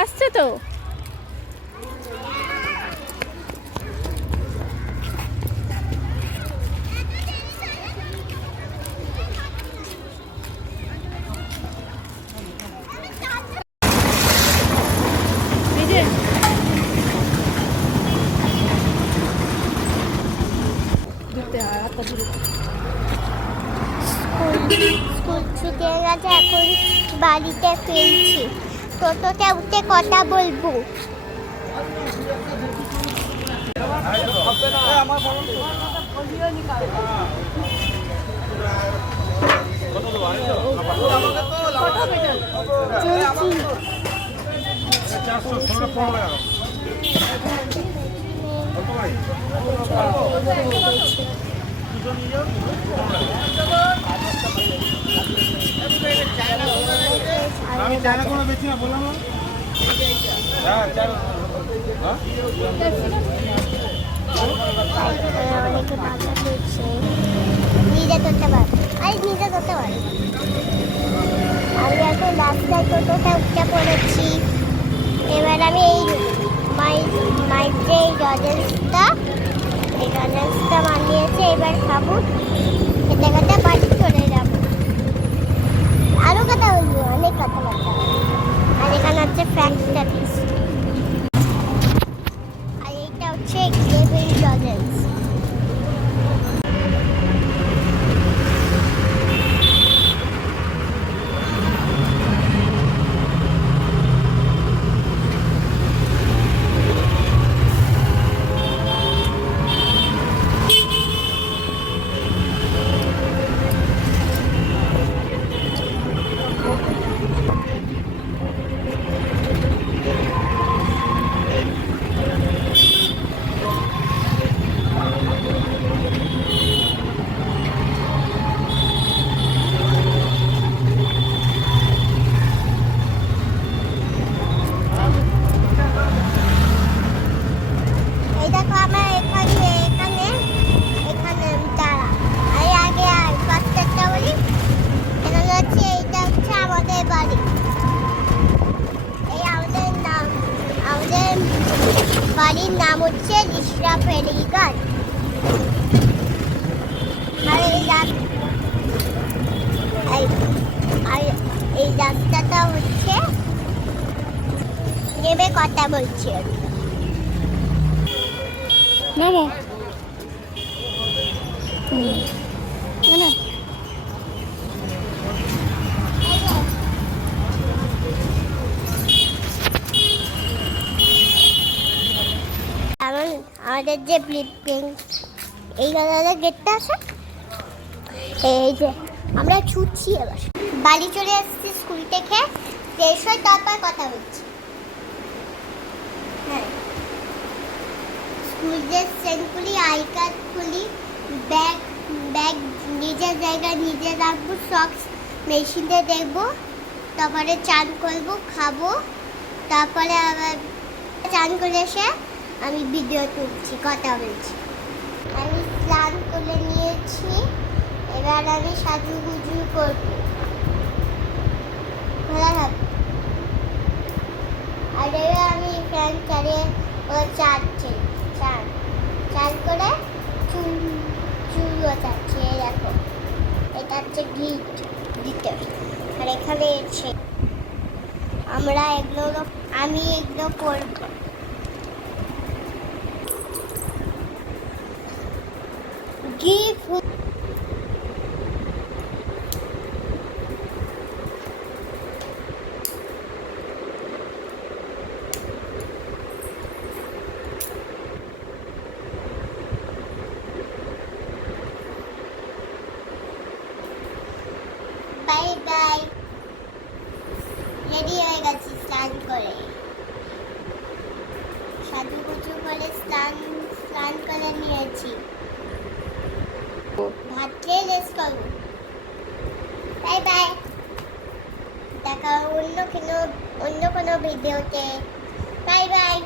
আসছে তো। স্কুল ছুটি হয়ে গেছে, এখন বাড়িতে ফিরছি। টোটোতে উঠে কথা বলবো। আমি চায়না কোনো বেশি না বললাম অনেকে বাধা দিচ্ছে, নিজে করতে পারে, আরে নিজে করতে পারে। আমি এখন রাস্তায় টোটোটা উঠে পড়েছি। এবার আমি এই মায়ের যে লজেন্সটা বানিয়েছে, এবার খাবো। খেতে খেতে বাড়ি চলে যাবো। আরো কথা বলবো, অনেক কথা বলতে হবে। আর এখানে হচ্ছে ফ্যাক্টরিজ, আর এইটা হচ্ছে এক্সেভিল লজেন্স। বাড়ির নাম হচ্ছে রিশরা ফেরিঘাট। আর এই রাস্তাটা হচ্ছে নেবে কথা বলছি আমি। নামো না আমাদের যে এই কালারের গেটটা আছে, এই যে আমরা ছুটছি। এবার বাড়ি চলে আসছি স্কুল থেকে, ফ্রেশ হয়ে তারপর কথা বলছি। হ্যাঁ, স্কুল ড্রেস চেঞ্জ করি, আই কার্ড খুলি, ব্যাগ নিজের জায়গায় নিজে রাখবো, সক্স মেশিনে দেখবো, তারপরে চান করবো, খাবো, তারপরে আবার চান করে এসে আমি ভিডিও তুলছি, কথা বলছি। আমি স্নান করে নিয়েছি, এবার আমি সাজুগুজু করবো, ভালো হবে। আর এবার আমি ফ্যান চালিয়ে চান করে চুল গোছাচ্ছি। দেখো, এটা হচ্ছে গিট দিতে। আর এখানে এসে আমি এগুলো করবো। Bye bye. রেডি হয়ে গেছি স্নান করে, সাজুগুজু করে স্নান করে নিয়েছি। ভাত খেয়ে রেস্ট করবো। বাই বাই, দেখা অন্য কোনো ভিডিওতে। Bye bye.